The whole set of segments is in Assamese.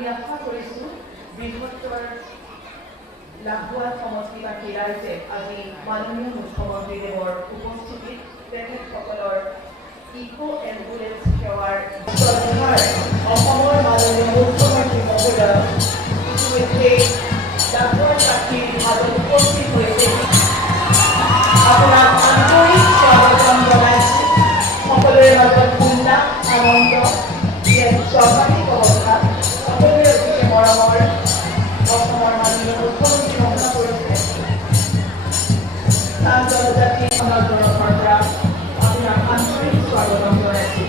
আমি আশা কৰিছোঁ বৃহত্তৰ লাহোৱাল সমষ্টিবাসী ৰাইজে আজি মাননীয় মুখ্যমন্ত্ৰীদেৱৰ উপস্থিতিত তেখেতসকলৰ ইকো এম্বুলেন্স সেৱাৰ অসমৰ মাননীয় মুখ্যমন্ত্ৰী মহোদয় ইতিমধ্যে লাহোৱালবাসীৰ মাজত উপস্থিত হৈছে। আপোনাক আন্তৰিক স্বাগতম জনাইছোঁ। সকলোৰে মাজত উল্লাস আনন্দ স্বাভাৱিক অৱস্থা সকলোৰে অতিকে মৰমৰ অসমৰ মাননীয় মুখ্যমন্ত্ৰী ঘোষণা কৰিছে। তাত জনজাতি সমাজৰ পৰা আপোনাক আন্তৰিক স্বাগতম জনাইছোঁ।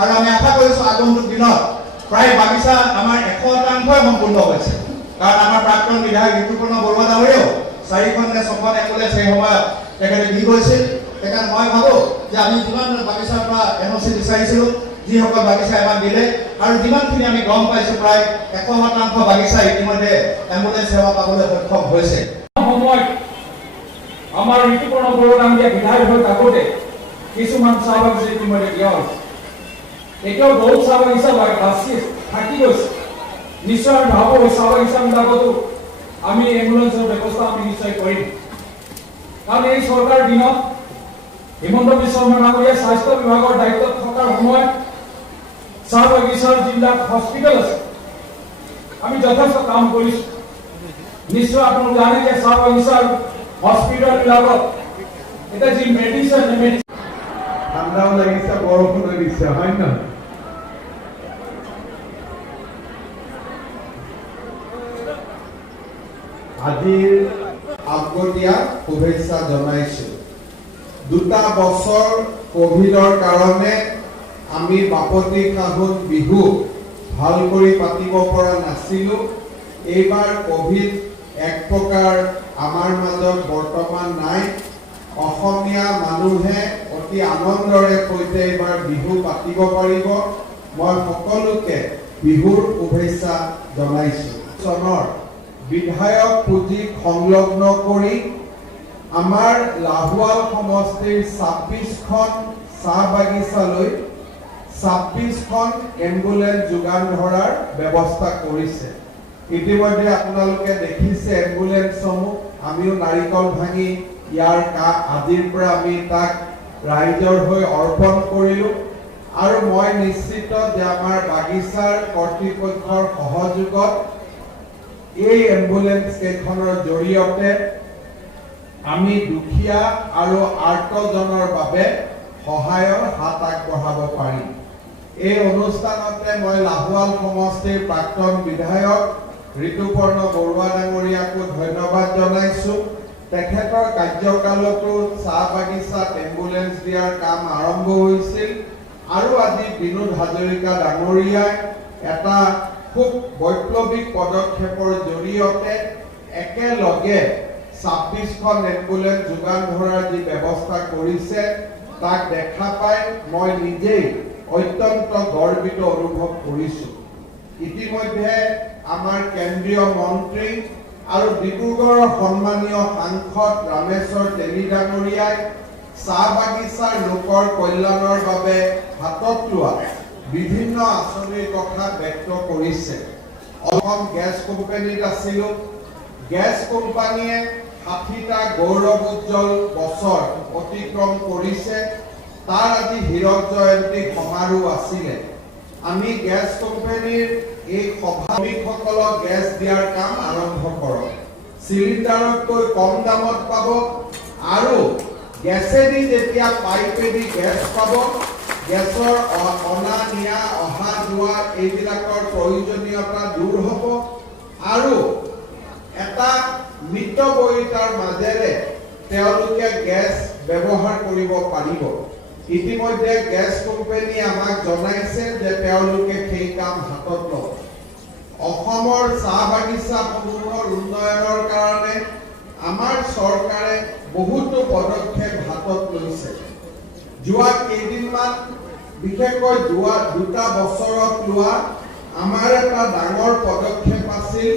আৰু আমি আশা কৰিছোঁ আগন্তুক দিনত প্ৰায় বাগিচা আমাৰ 100% সম্পূৰ্ণ হৈছে। কাৰণ আমাৰ প্ৰাক্তন বিধায়ক ঋতুপৰ্ণ বৰুৱা ডাঙৰীয়াও 4খন নে 6খন এম্বুলেন্স সেই সময়ত তেখেতে দি গৈছিল। সেইকাৰণে মই ভাবোঁ যে আমি যিমান বাগিচাৰ পৰা এনঅ'চি বিচাৰিছিলোঁ, যিসকল বাগিচা আমাক দিলে আৰু যিমানখিনি আমি গম পাইছোঁ প্ৰায় 100% বাগিচা ইতিমধ্যে এম্বুলেন্স সেৱা পাবলৈ সক্ষম হৈছে। সময়ত আমাৰ ঋতুপৰ্ণ বৰুৱা ডাঙৰীয়া বিধায়ক হৈ থাকোঁতে কিছুমান চাহ বাগিচা ইতিমধ্যে দিয়া হৈছে। এতিয়াও বহুত চাহ বাগিচা বাচি থাকি গৈছে। নিশ্চয় আমি ভাবোঁ এই চাহ বাগিচাবিলাকতো আমি এম্বুলেন্সৰ ব্যৱস্থা আমি নিশ্চয় কৰিম। কাৰণ এই চৰকাৰ দিনত হিমন্ত বিশ্ব শৰ্মা ডাঙৰীয়াই স্বাস্থ্য বিভাগৰ দায়িত্বত থকাৰ সময়ত চাহ বাগিচাৰ যিবিলাক হস্পিটেল আছে আমি যথেষ্ট কাম কৰিছোঁ। নিশ্চয় আপোনালোকে জানে যে চাহ বাগিচাৰ হস্পিটেলবিলাকত এতিয়া যি মেডিচিন ঠাণ্ডাও লাগিছে, বৰষুণো দিছে, হয় নহয়? আজিৰ আগতীয়া শুভেচ্ছা জনাইছোঁ। 2টা বছৰ কোভিডৰ কাৰণে আমি বাপতি সাহোন বিহু ভাল কৰি পাতিব পৰা নাছিলোঁ। এইবাৰ কোভিড এক প্ৰকাৰ আমাৰ মাজত বৰ্তমান নাই। অসমীয়া মানুহে অতি আনন্দৰে সৈতে এইবাৰ বিহু পাতিব পাৰিব। মই সকলোকে বিহুৰ শুভেচ্ছা জনাইছোঁ। চনৰ বিধায়ক পুঁজিক সংলগ্ন কৰি আমাৰ লাহোৱাল সমষ্টিৰ 26খন চাহ বাগিচালৈ 26খন এম্বুলেন্স যোগান ধৰাৰ ব্যৱস্থা কৰিছে। ইতিমধ্যে আপোনালোকে দেখিছে এম্বুলেন্সসমূহ। আমিও নাৰিকল ভাঙি ইয়াৰ আজিৰ পৰা আমি তাক ৰাইজৰ হৈ অৰ্পণ কৰিলোঁ। আৰু মই নিশ্চিত যে আমাৰ বাগিচাৰ কৰ্তৃপক্ষৰ সহযোগত এই এম্বুলেন্স কেইখনৰ জৰিয়তে আমি দুখীয়া আৰু আৰ্তজনৰ বাবে সহায়ৰ হাত আগবঢ়াব পাৰিম। এই অনুষ্ঠানতে মই লাহোৱাল সমষ্টিৰ প্ৰাক্তন বিধায়ক ঋতুপৰ্ণ বৰুৱা ডাঙৰীয়াকো ধন্যবাদ জনাইছোঁ। তেখেতৰ কাৰ্যকালতো চাহ বাগিচাত এম্বুলেন্স দিয়াৰ কাম আৰম্ভ হৈছিল আৰু আজি বিনোদ হাজৰিকা ডাঙৰীয়াই এটা খুব বৈপ্লৱিক পদক্ষেপৰ জৰিয়তে একেলগে 26খন এম্বুলেন্স যোগান ধৰাৰ যি ব্যৱস্থা কৰিছে তাক দেখা পাই মই নিজেই অত্যন্ত গৰ্বিত অনুভৱ কৰিছোঁ। ইতিমধ্যে আমাৰ কেন্দ্ৰীয় মন্ত্ৰী আৰু ডিব্ৰুগড়ৰ সন্মানীয় সাংসদ ৰামেশ্বৰ তেলী ডাঙৰীয়াই চাহ বাগিচাৰ লোকৰ কল্যাণৰ বাবে হাতত লোৱা বিভিন্ন আঁচনিৰ কথা ব্যক্ত কৰিছে। অসম গেছ কোম্পানীত আছিলোঁ, গেছ কোম্পানীয়ে 60টা গৌৰৱোজ্জ্বল বছৰ অতিক্ৰম কৰিছে। তাৰ আজি হীৰক জয়ন্তী সমাৰোহ আছিলে। আমি গেছ কোম্পানীৰ এই শ্ৰমিকসকলক গেছ দিয়াৰ কাম আৰম্ভ কৰক। চিলিণ্ডাৰতকৈ কম দামত পাব আৰু গেছেদি যেতিয়া পাইপেদি গেছ পাব, গেছৰ অনা নিয়া অহা যোৱা এইবিলাকৰ প্ৰয়োজনীয়তা দূৰ হ'ব আৰু এটা মিতব্যয়িতাৰ মাজেৰে তেওঁলোকে গেছ ব্যৱহাৰ কৰিব পাৰিব। ইতিমধ্যে গেছ কোম্পানী আমাক জনাইছে যে তেওঁলোকে সেই কাম হাতত ল'ব। অসমৰ চাহ বাগিচাসমূহৰ উন্নয়নৰ কাৰণে আমাৰ চৰকাৰে বহুতো পদক্ষেপ হাতত লৈছে। যোৱা কেইদিনমান বিশেষকৈ যোৱা 2টা বছৰত লোৱা আমাৰ এটা ডাঙৰ পদক্ষেপ আছিল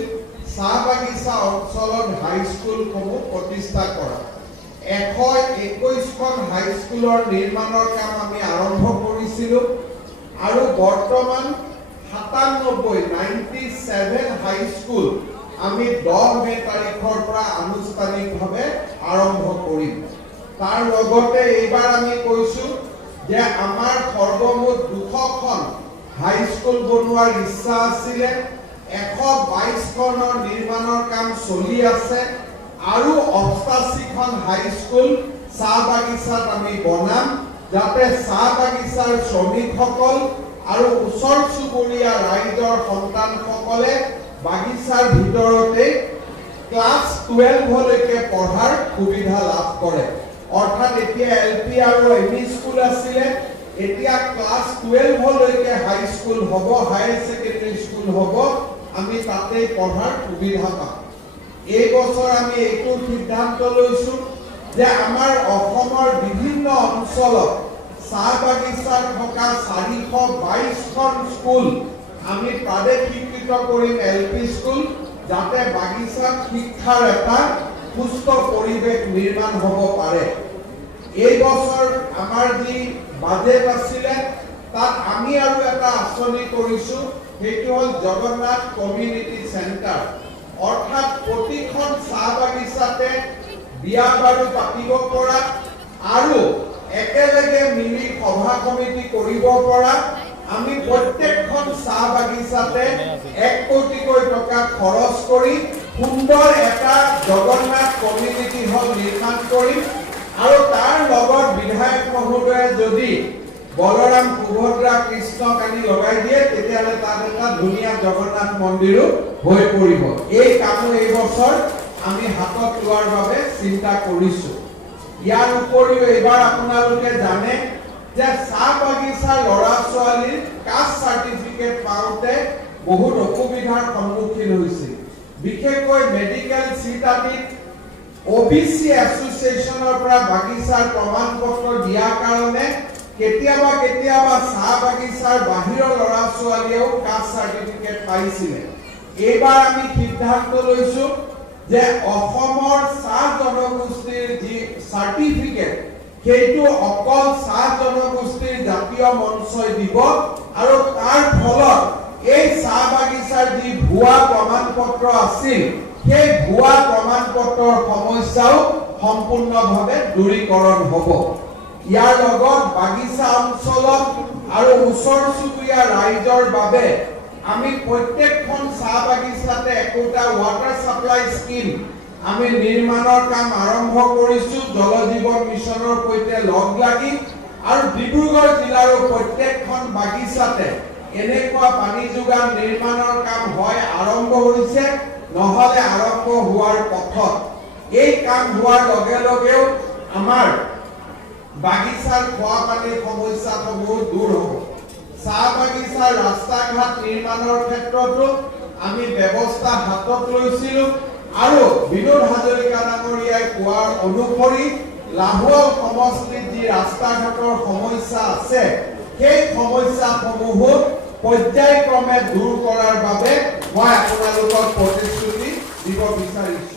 চাহ বাগিচা অঞ্চলত হাইস্কুলসমূহ প্ৰতিষ্ঠা কৰা। 121খন হাইস্কুলৰ নিৰ্মাণৰ কাম আমি আৰম্ভ কৰিছিলোঁ আৰু বৰ্তমান 97 হাইস্কুল আমি 10 মে তাৰিখৰ পৰা আনুষ্ঠানিকভাৱে আৰম্ভ কৰিম। তাৰ লগতে এইবাৰ আমি কৈছোঁ যে আমাৰ সৰ্বমুঠ 200খন হাইস্কুল বনোৱাৰ ইচ্ছা আছিলে। 122খনৰ নিৰ্মাণৰ কাম চলি আছে আৰু 88খন হাইস্কুল চাহ বাগিচাত আমি বনাম, যাতে চাহ বাগিচাৰ শ্ৰমিকসকল আৰু ওচৰ চুবুৰীয়া ৰাইজৰ সন্তানসকলে বাগিচাৰ ভিতৰতে ক্লাছ 12লৈকে পঢ়াৰ সুবিধা লাভ কৰে। অৰ্থাৎ এতিয়া LP আৰু ME স্কুল আছিলে, এতিয়া ক্লাছ 12লৈকে হাই স্কুল হ'ব, হায়াৰ ছেকেণ্ডাৰী স্কুল হ'ব, আমি তাতে পঢ়াৰ সুবিধা পাম। এই বছৰ আমি এইটো সিদ্ধান্ত লৈছোঁ যে আমাৰ অসমৰ বিভিন্ন অঞ্চলত চাহ বাগিচাত থকা 422খন স্কুল আমি প্ৰাদেশিকৃত কৰিম LP স্কুল, যাতে বাগিচাত শিক্ষাৰ এটা সুস্থ পৰিৱেশ নিৰ্মাণ হ'ব পাৰে। এই বছৰ আমাৰ যি বাজেট আছিলে তাত আমি আৰু এটা আঁচনি কৰিছোঁ, সেইটো হ'ল জগন্নাথ কমিউনিটি চেণ্টাৰ। অৰ্থাৎ প্ৰতিখন চাহ বাগিচাতে বিয়া বাৰু পাতিব পৰা আৰু একেলগে মিলি সভা সমিতি কৰিব পৰা, আমি প্ৰত্যেকখন চাহ বাগিচাতে 1 কোটিকৈ টকা খৰচ কৰি সুন্দৰ এটা জগন্নাথ কমিউনিটি হল নিৰ্মাণ কৰিম আৰু তাৰ লগত বিধায়ক মহোদয়ে যদি বলৰাম সুভদ্ৰা কৃষ্ণক আনি লগাই দিয়ে, তেতিয়াহ'লে তাত এটা ধুনীয়া জগন্নাথ মন্দিৰো হৈ পৰিব। এই কামো এই বছৰ আমি হাতত লোৱাৰ বাবে চিন্তা কৰিছোঁ। ইয়াৰ উপৰিও এইবাৰ আপোনালোকে জানে যে চাহ বাগিচাৰ ল'ৰা ছোৱালীৰ কাষ্ট চাৰ্টিফিকেট পাওঁতে বহুত অসুবিধাৰ সন্মুখীন হৈছিল। বিশেষকৈ মেডিকেল চিট আদিত OBC এছ'চিয়েশ্যনৰ পৰা বাগিচাৰ প্ৰমাণ পত্ৰ দিয়াৰ কাৰণে কেতিয়াবা চাহ বাগিচাৰ বাহিৰৰ ল'ৰা ছোৱালীয়েও কাষ্ট চাৰ্টিফিকেট পাইছিলে। এইবাৰ আমি সিদ্ধান্ত লৈছোঁ যে অসমৰ চাহ জনগোষ্ঠীৰ যি চাৰ্টিফিকেট, সেইটো অকল চাহ জনগোষ্ঠীৰ জাতীয় মঞ্চই দিব আৰু তাৰ ফলত এই চাহ বাগিচাৰ যি ভুৱা প্ৰমাণ পত্ৰ আছিল, সেই ভুৱা প্ৰমাণ পত্ৰৰ সমস্যাও সম্পূৰ্ণভাৱে দূৰীকৰণ হ'ব। ইয়াৰ লগত বাগিচা অঞ্চলত আৰু ওচৰ চুবুৰীয়া ৰাইজৰ বাবে আমি প্ৰত্যেকখন চাহ বাগিচাতে একোটা ৱাটাৰ ছাপ্লাই স্কিম আমি নিৰ্মাণৰ কাম আৰম্ভ কৰিছোঁ জল জীৱন মিছনৰ সৈতে লগ লাগি, আৰু ডিব্ৰুগড় জিলাৰ প্ৰত্যেকখন বাগিচাতে এনেকুৱা পানী যোগান নিৰ্মাণৰ কাম হয় আৰম্ভ হৈছে, নহলে আৰম্ভ হোৱাৰ পথত। এই কাম হোৱাৰ লগে লগেও আমাৰ বাগিচাৰ খোৱা পানীৰ সমস্যাসমূহ দূৰ হ'ব। চাহ বাগিচাৰ ৰাস্তা ঘাট নিৰ্মাণৰ ক্ষেত্ৰতো আমি ব্যৱস্থা হাতত লৈছিলোঁ আৰু বিনোদ হাজৰিকা ডাঙৰীয়াই কোৱাৰ অনুসৰি লাহোৱাল সমষ্টিত যি ৰাস্তা ঘাটৰ সমস্যা আছে, সেই সমস্যাসমূহ পৰ্যায়ক্ৰমে দূৰ কৰাৰ বাবে মই আপোনালোকক প্ৰতিশ্ৰুতি দিব বিচাৰিছোঁ।